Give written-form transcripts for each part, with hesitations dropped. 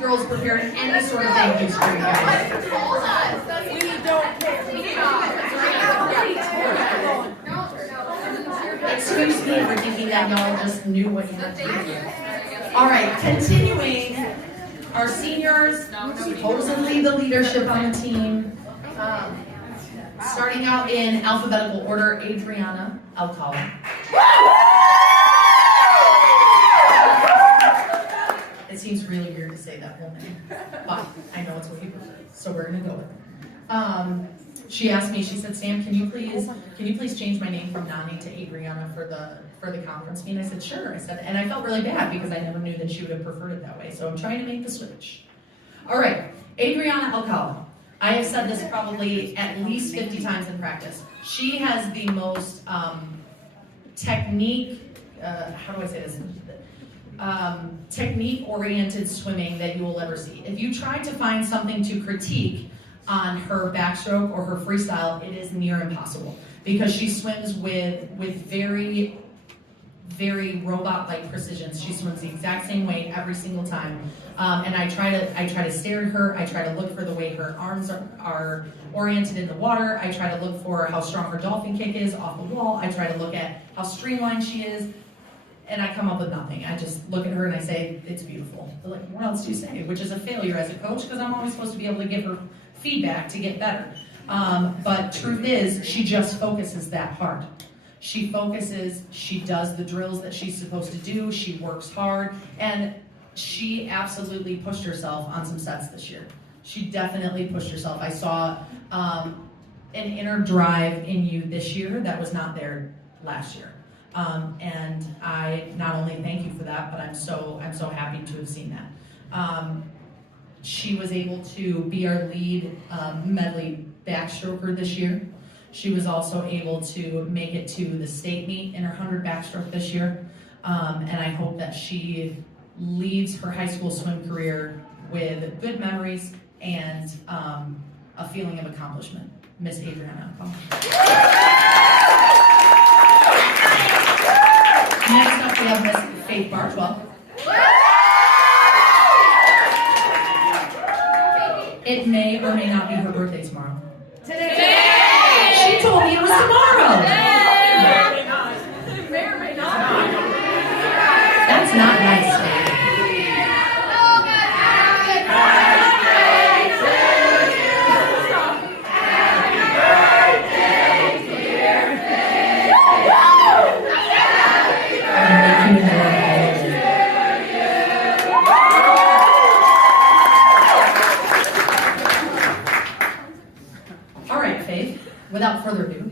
girls prepared any sort of thank yous for you guys. We don't care. Excuse me for thinking that y'all just knew what you had to do. All right, continuing, our seniors, supposedly the leadership on the team. Starting out in alphabetical order, Adriana Alcala. It seems really weird to say that whole name, but I know it's what you prefer, so we're gonna go with it. She asked me, she said, Sam, can you please change my name from Nani to Adriana for the conference meeting? I said, sure. I said, and I felt really bad because I never knew that she would have preferred it that way, so I'm trying to make the switch. All right, Adriana Alcala. I have said this probably at least 50 times in practice. She has the most technique-oriented swimming that you will ever see. If you try to find something to critique on her backstroke or her freestyle, it is near impossible because she swims with very, very robot-like precision. She swims the exact same way every single time. And I try to stare at her. I try to look for the way her arms are oriented in the water. I try to look for how strong her dolphin kick is off the wall. I try to look at how streamlined she is. And I come up with nothing. I just look at her and I say, it's beautiful. They're like, what else do you say? Which is a failure as a coach because I'm always supposed to be able to give her feedback to get better. But truth is, she just focuses that hard. She focuses, she does the drills that she's supposed to do, she works hard, and she absolutely pushed herself on some sets this year. She definitely pushed herself. I saw an inner drive in you this year that was not there last year. And I not only thank you for that, but I'm so happy to have seen that. She was able to be our lead medley backstroker this year. She was also able to make it to the state meet in her 100 backstroke this year. And I hope that she leaves her high school swim career with good memories and a feeling of accomplishment. Miss Adriana. Next up we have Miss Faith Bartwell. It may or may not be her birthday tomorrow. Today! She told me it was tomorrow! May or may not. That's not nice, Faith. Without further ado,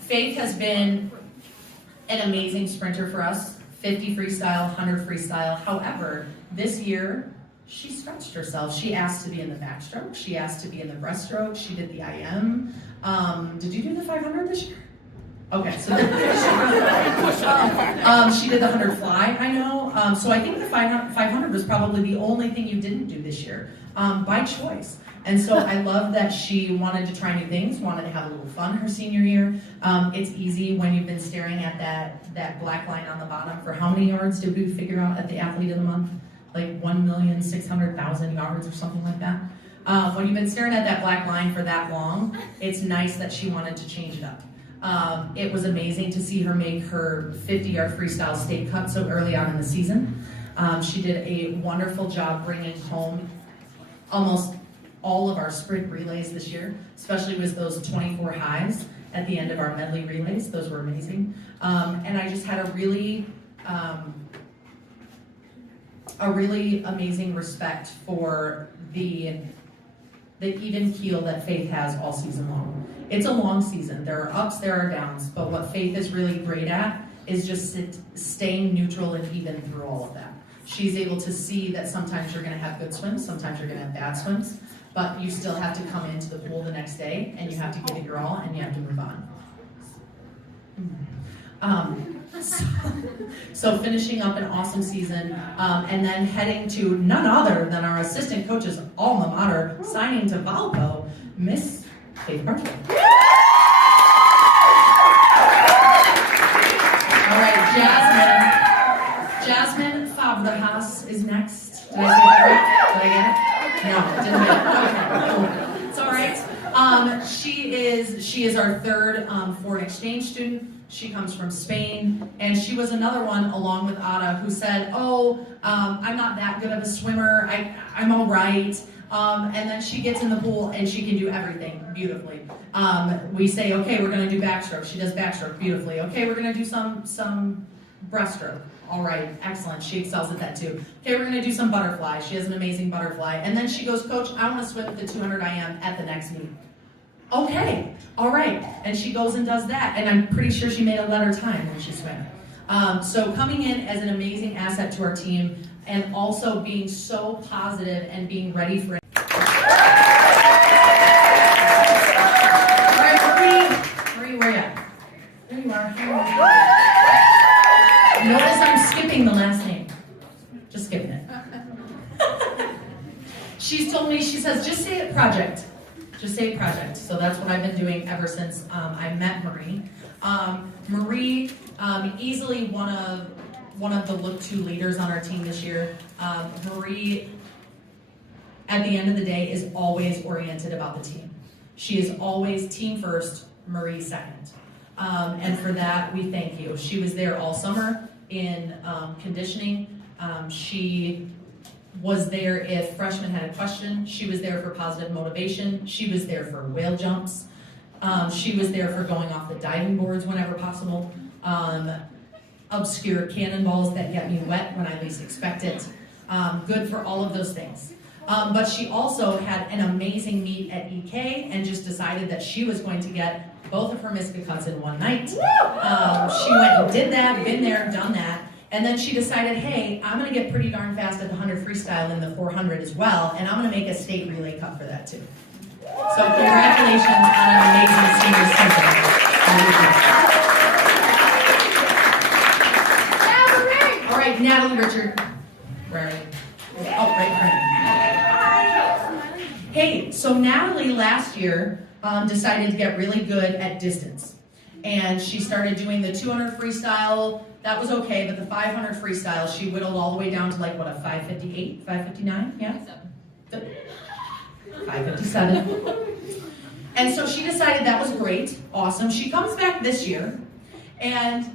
Faith has been an amazing sprinter for us, 50 freestyle, 100 freestyle. However, this year, she stretched herself. She asked to be in the backstroke. She asked to be in the breaststroke. She did the IM. Did you do the 500 this year? Okay, so she did the 100 fly, I know. So I think the 500 was probably the only thing you didn't do this year, by choice. And so I love that she wanted to try new things, wanted to have a little fun her senior year. It's easy when you've been staring at that black line on the bottom for how many yards did we figure out at the Athlete of the Month? Like 1,600,000 yards or something like that. When you've been staring at that black line for that long, it's nice that she wanted to change it up. It was amazing to see her make her 50-yard freestyle state cut so early on in the season. She did a wonderful job bringing home almost all of our sprint relays this year, especially with those 24 highs at the end of our medley relays. Those were amazing. And I just had a really amazing respect for the even keel that Faith has all season long. It's a long season. There are ups, there are downs, but what Faith is really great at is just staying neutral and even through all of that. She's able to see that sometimes you're going to have good swims, sometimes you're going to have bad swims, but you still have to come into the pool the next day and you have to give it your all and you have to move on. So finishing up an awesome season and then heading to none other than our assistant coach's alma mater, signing to Valpo, Miss Faith Bartwell. All right, Jasmine Jasmine Fabregas is next. Did I say that right? Did I get it? No, didn't get it. Okay, cool. It's all right. She is our third foreign exchange student. She comes from Spain, and she was another one along with Ada who said, I'm not that good of a swimmer. I'm all right. And then she gets in the pool and she can do everything beautifully. We say, okay, we're going to do backstroke. She does backstroke beautifully. Okay, we're going to do some breaststroke. All right, excellent. She excels at that too. Okay, we're going to do some butterfly. She has an amazing butterfly. And then she goes, Coach, I want to swim the 200 IM at the next meet. Okay, all right. And she goes and does that. And I'm pretty sure she made a letter time when she swam. So coming in as an amazing asset to our team and also being so positive and being ready for it. All right, Marie, where you at? There you are. Notice I'm skipping the last name. Just skipping it. She's told me, she says, just say it project. Just say project. So that's what I've been doing ever since I met Marie. Marie, easily one of the look-to leaders on our team this year. Marie, at the end of the day, is always oriented about the team. She is always team first, Marie second. And for that, we thank you. She was there all summer in conditioning. She was there if freshmen had a question. She was there for positive motivation. She was there for whale jumps. She was there for going off the diving boards whenever possible. Obscure cannonballs that get me wet when I least expect it. Good for all of those things. But she also had an amazing meet at EK and just decided that she was going to get both of her MISCA cuts in one night. She went and did that, been there, done that. And then she decided, hey, I'm going to get pretty darn fast at the 100 freestyle and the 400 as well, and I'm going to make a state relay cut for that too. So congratulations on an amazing senior season. All right, Natalie Richard. Where are you? Oh, right. Hey, so Natalie last year decided to get really good at distance. And she started doing the 200 freestyle. That was okay, but the 500 freestyle, she whittled all the way down to like, what, a 558, 559? Yeah? 557. And so she decided that was great, awesome. She comes back this year, and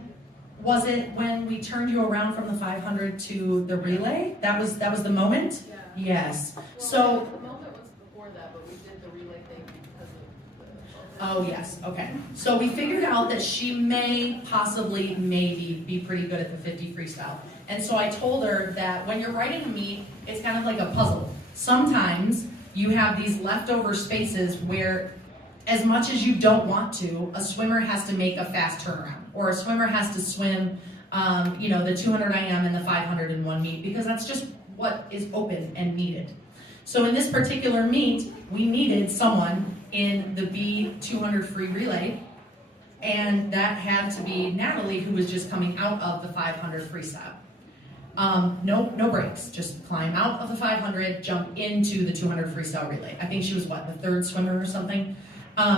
was it when we turned you around from the 500 to the relay? That was the moment? Yeah. Yes. So. The moment was before that, but we did the relay thing because of the. Oh yes, okay. So we figured out that she may possibly, maybe be pretty good at the 50 freestyle. And so I told her that when you're writing a meet, it's kind of like a puzzle. Sometimes you have these leftover spaces where, as much as you don't want to, a swimmer has to make a fast turnaround, or a swimmer has to swim, the 200 IM and the 500 in one meet, because that's just what is open and needed. So in this particular meet, we needed someone in the B 200 free relay, and that had to be Natalie, who was just coming out of the 500 freestyle. No breaks, just climb out of the 500, jump into the 200 freestyle relay. I think she was the third swimmer or something.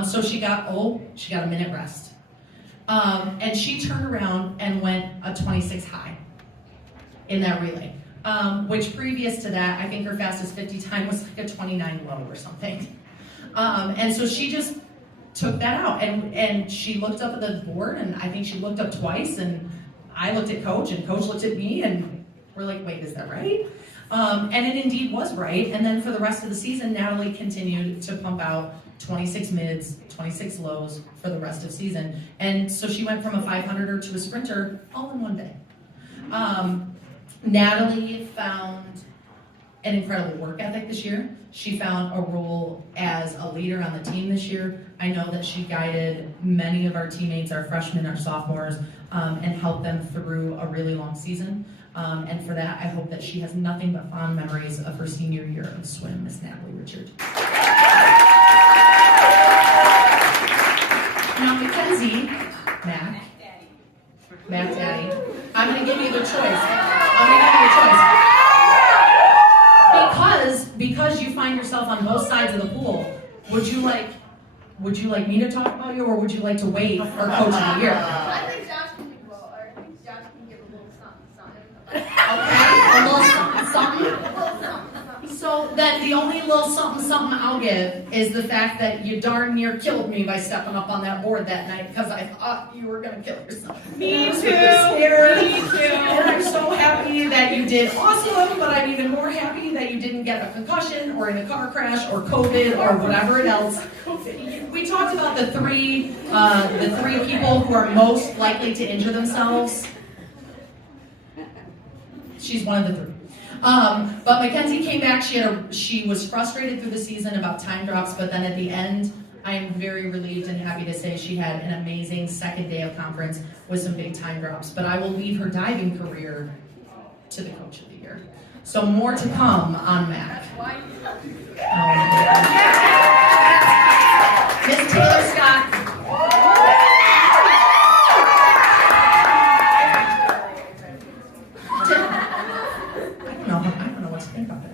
So she got a minute rest. And she turned around and went a 26 high in that relay. Which previous to that, I think her fastest 50 time was like a 29 low or something. And so she just took that out, and she looked up at the board, and I think she looked up twice, and I looked at Coach, and Coach looked at me, and we're like, wait, is that right? And it indeed was right. And then for the rest of the season, Natalie continued to pump out 26 mids, 26 lows for the rest of season. And so she went from a 500er to a sprinter all in one day. Natalie found an incredible work ethic this year. She found a role as a leader on the team this year. I know that she guided many of our teammates, our freshmen, our sophomores, and helped them through a really long season. And for that, I hope that she has nothing but fond memories of her senior year of swim, Miss Natalie Richard. Now, Mackenzie, Mac Daddy, I'm going to give you the choice. Because you find yourself on both sides of the pool, would you like me to talk about you, or would you like to wait for Coach of the Year? I think Josh can give a little something. Okay. then the only little something I'll give is the fact that you darn near killed me by stepping up on that board that night because I thought you were going to kill yourself. Me too. Me too. And I'm so happy that you did awesome, but I'm even more happy that you didn't get a concussion or in a car crash or COVID or whatever else. We talked about the three people who are most likely to injure themselves. She's one of the three. But Mackenzie came back. She was frustrated through the season about time drops, but then at the end, I am very relieved and happy to say she had an amazing second day of conference with some big time drops. But I will leave her diving career to the coach of the year. So more to come on Mac. Miss Taylor Scott. I don't know what to think about that.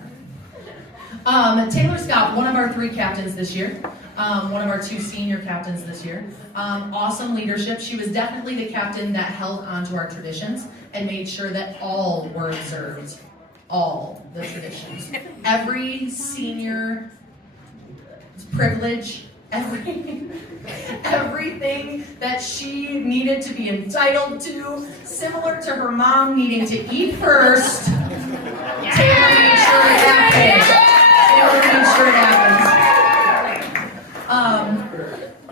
Taylor Scott, one of our 3 captains this year. One of our 2 senior captains this year. Awesome leadership. She was definitely the captain that held onto our traditions and made sure that all were observed. All the traditions. Every senior privilege, everything that she needed to be entitled to, similar to her mom needing to eat first. Taylor made sure it happened. Taylor made sure it happened.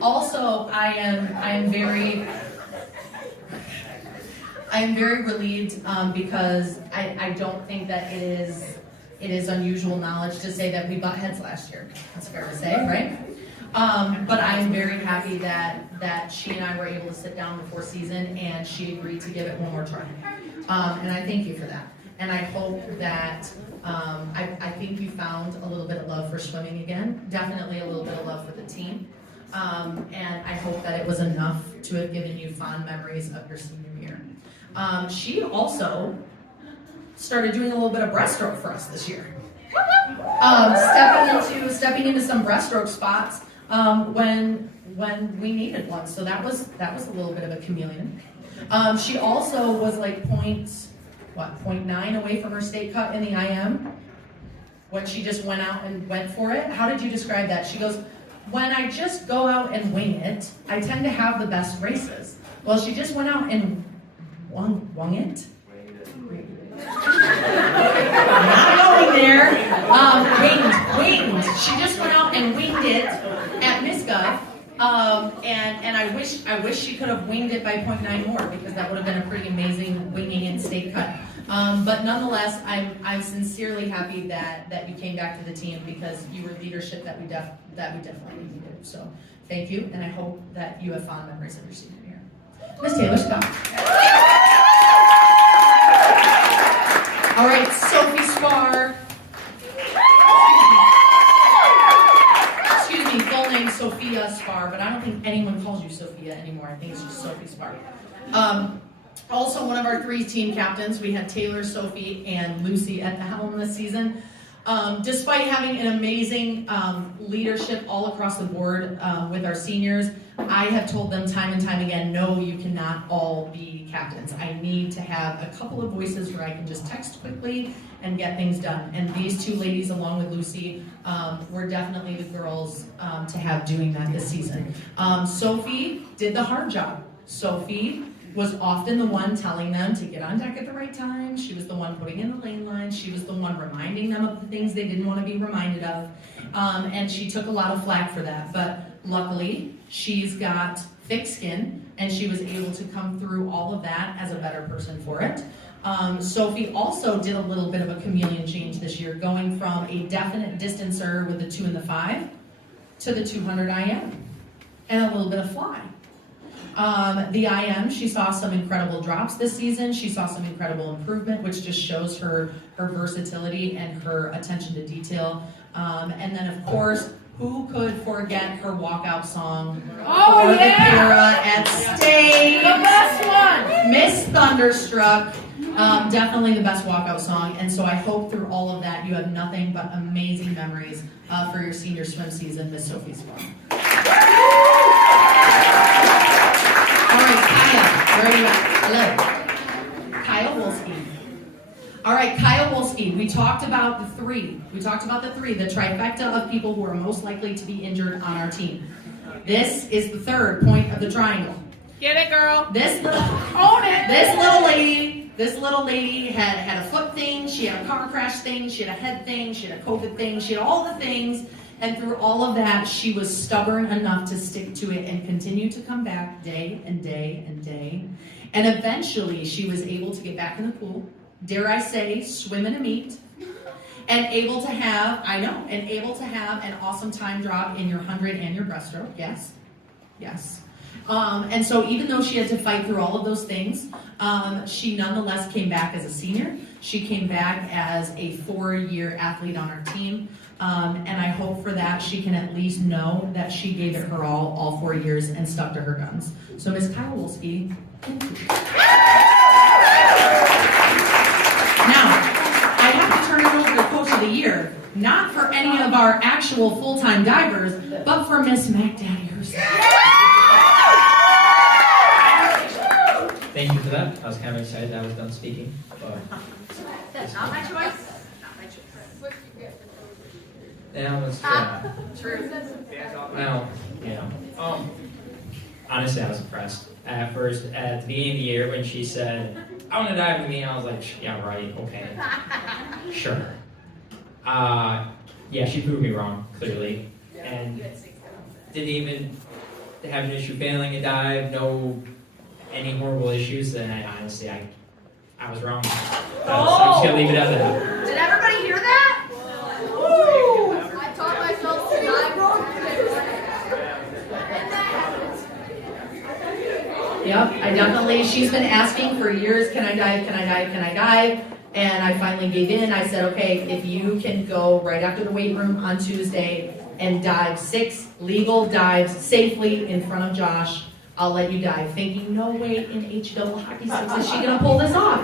Also, I am very relieved because I don't think that it is unusual knowledge to say that we butt heads last year. That's fair to say, right? But I'm very happy that she and I were able to sit down before season and she agreed to give it one more try. And I thank you for that. And I hope that, I think you found a little bit of love for swimming again, definitely a little bit of love for the team. And I hope that it was enough to have given you fond memories of your senior year. She also started doing a little bit of breaststroke for us this year. Stepping into some breaststroke spots when we needed one. So that was a little bit of a chameleon. She also was like 0.9 away from her state cut in the IM when she just went out and went for it. How did you describe that? She goes, when I just go out and wing it, I tend to have the best races. Well, she just went out and wung it. Not going there. Winged. She just went out and winged it at Misgov. And I wish she could have winged it by 0.9 more because that would have been a pretty amazing winging in state cut. But nonetheless, I'm sincerely happy that you came back to the team because you were leadership that we definitely needed. So thank you, and I hope that you have fond memories of your senior year. Miss Taylor Scott. All right, Sophie Spar. Excuse me, full name Sophia Spar, but I don't think anyone calls you Sophia anymore. I think it's just Sophie Spar. Also, one of our 3 team captains, we had Taylor, Sophie, and Lucy at the helm this season. Despite having an amazing leadership all across the board with our seniors, I have told them time and time again, no, you cannot all be captains. I need to have a couple of voices where I can just text quickly and get things done. And these 2 ladies, along with Lucy, were definitely the girls to have doing that this season. Sophie did the hard job. Sophie was often the one telling them to get on deck at the right time. She was the one putting in the lane lines. She was the one reminding them of the things they didn't want to be reminded of. And she took a lot of flack for that. But luckily, she's got thick skin, and she was able to come through all of that as a better person for it. Sophie also did a little bit of a chameleon change this year, going from a definite distancer with the 2 and the 5 to the 200 IM, and a little bit of fly. The IM, she saw some incredible drops this season. She saw some incredible improvement, which just shows her versatility and her attention to detail. And then, of course, who could forget her walkout song for the Kira at State? The best one! Miss Thunderstruck. Definitely the best walkout song. And so I hope through all of that you have nothing but amazing memories for your senior swim season, Miss Sophie's Farm. All right, Kyle, where are you at? Hello. Kyle Wolski. All right, Kyle Wolski, we talked about the three. The trifecta of people who are most likely to be injured on our team. This is the third point of the triangle. Get it, girl. This little lady had a foot thing, she had a car crash thing, she had a head thing, she had a COVID thing, she had all the things, and through all of that, she was stubborn enough to stick to it and continue to come back day and day and day. And eventually, she was able to get back in the pool, dare I say, swim in a meet, and able to have an awesome time drop in your 100 and your breaststroke. Yes. And so even though she had to fight through all of those things, she nonetheless came back as a senior. She came back as a 4-year athlete on our team. And I hope for that she can at least know that she gave it her all 4 years, and stuck to her guns. So Ms. Kyle Wolski, thank you. Now, I have to turn it over to Coach of the Year, not for any of our actual full-time divers, but for Miss McDaddy herself. Thank you for that. I was kind of excited I was done speaking. That's not my choice. Yeah, that's true. Well, honestly, I was impressed. At first, at the beginning of the year, when she said, "I want to dive with me," I was like, "Yeah, right, okay, sure." Yeah, she proved me wrong, clearly, and didn't even have an issue failing a dive. No, any horrible issues. And I was wrong. So I'm just gonna leave it at that. Did everybody hear that? I taught myself to dive wrong. Yep, she's been asking for years, can I dive? And I finally gave in. I said, okay, if you can go right after the weight room on Tuesday and dive 6 legal dives safely in front of Josh, I'll let you dive. Thinking, no way in H double hockey sticks is she gonna pull this off.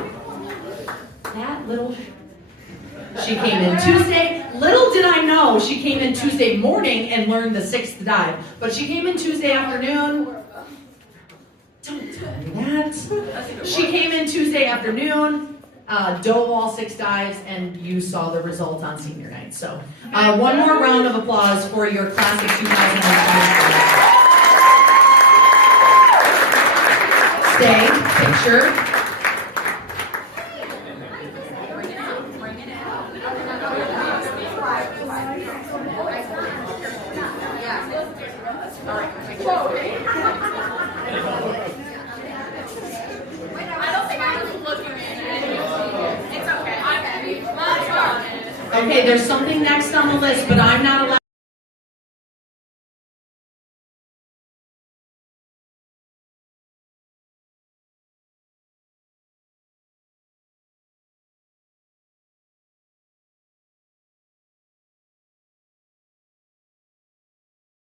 She came in Tuesday. Little did I know she came in Tuesday morning and learned the 6th dive. But she came in Tuesday afternoon. Don't tell me that. She came in Tuesday afternoon, dove all 6 dives, and you saw the result on senior night. So one more round of applause for your class of 2023. Stay, picture. Okay, there's something next on the list, but I'm not allowed.